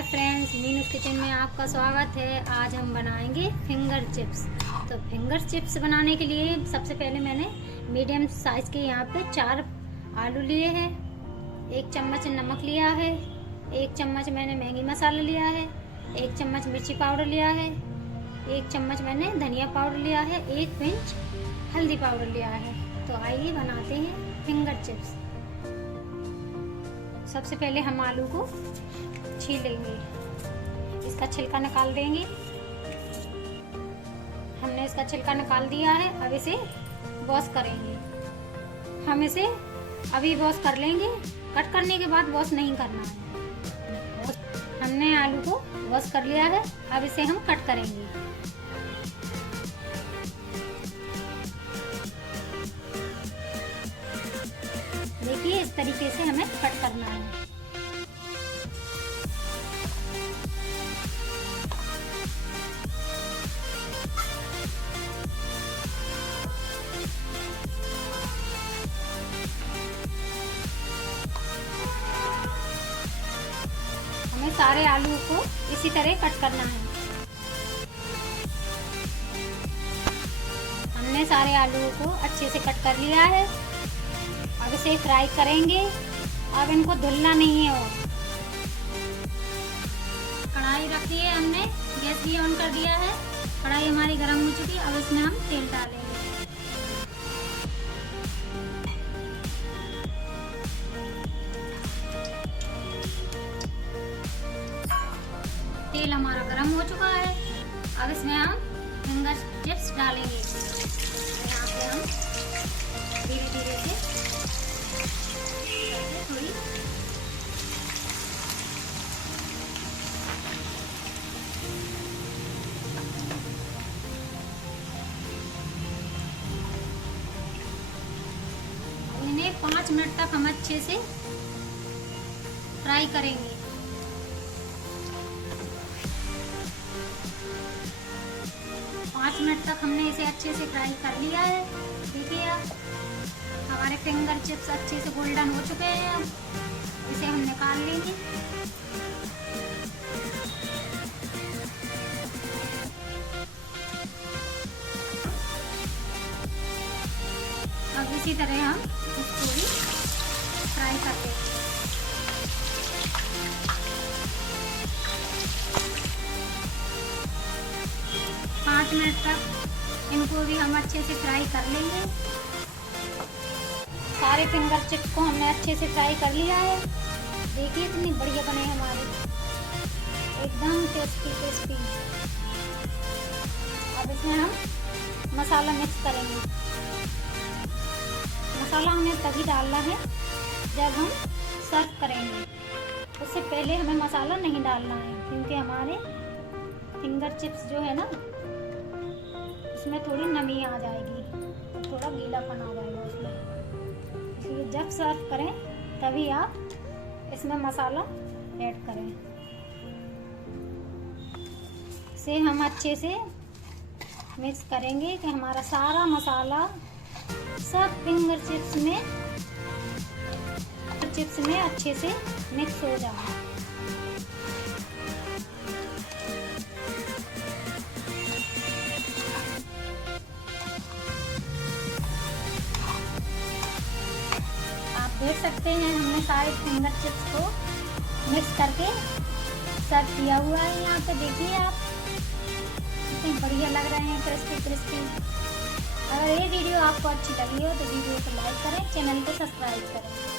Hi friends, मीनूस kitchen में आपका स्वागत है। आज हम बनाएंगे फिंगर चिप्स। तो फिंगर चिप्स बनाने के लिए सबसे पहले मैंने मीडियम साइज़ के यहाँ पे 4 आलू लिए हैं, 1 चम्मच नमक लिया है, 1 चम्मच मैंने मैगी मसाला लिया है, 1 चम्मच मिर्ची पाउडर लिया है, 1 चम्मच मैंने धनिया पाउडर लिया है, 1 पिंच हल्दी पाउडर लिया है। तो आइए बनाते हैं फिंगर चिप्स। सबसे पहले हम आलू को छील लेंगे, इसका छिलका निकाल देंगे। हमने इसका छिलका निकाल दिया है। अब इसे वॉश करेंगे। हम इसे अभी वॉश कर लेंगे, कट करने के बाद वॉश नहीं करना है। हमने आलू को वॉश कर लिया है। अब इसे हम कट करेंगे। देखिए, इस तरीके से हमें कट करना है। हमें सारे आलू को इसी तरह कट करना है। हमने सारे आलू को अच्छे से कट कर लिया है। अब इसे फ्राई करेंगे। अब इनको धुलना नहीं है। और कढ़ाई रखी है, हमने गैस भी ऑन कर दिया है। कढ़ाई हमारी गर्म हो चुकी है। अब इसमें हम तेल डालेंगे। तेल हमारा गर्म हो चुका है। अब इसमें हम फिंगर चिप्स डालेंगे। यहाँ पे हम धीरे धीरे से थोड़ी इन्हें 5 मिनट तक हम अच्छे से फ्राई करेंगे। पाँच मिनट तक हमने इसे अच्छे से फ्राई कर लिया है। देखिए, आप हमारे फिंगर चिप्स अच्छे से गोल्डन हो चुके हैं। अब इसे हम निकाल लेंगे। अब इसी तरह हम इसको भी फ्राई कर लेंगे। पाँच मिनट तक इनको भी हम अच्छे से फ्राई कर लेंगे। सारे फिंगर चिप्स को हमने अच्छे से फ्राई कर लिया है। देखिए, इतनी बढ़िया बने हमारे, एकदम टेस्टी टेस्टी। अब इसमें हम मसाला मिक्स करेंगे। मसाला हमें तभी डालना है जब हम सर्व करेंगे। उससे पहले हमें मसाला नहीं डालना है, क्योंकि हमारे फिंगर चिप्स जो है ना, उसमें थोड़ी नमी आ जाएगी, थोड़ा गीलापन आ जाएगा उसमें। इसलिए जब सर्व करें तभी आप इसमें मसाला ऐड करें। इसे हम अच्छे से मिक्स करेंगे कि हमारा सारा मसाला सब फिंगर चिप्स में अच्छे से मिक्स हो जाए। देख सकते हैं, हमने सारे फिंगर चिप्स को मिक्स करके सर्व किया हुआ है। यहाँ पे देखिए, आप कितने बढ़िया लग रहे हैं, क्रिस्पी क्रिस्पी। अगर ये वीडियो आपको अच्छी लगी हो तो वीडियो को लाइक करें, चैनल को सब्सक्राइब करें।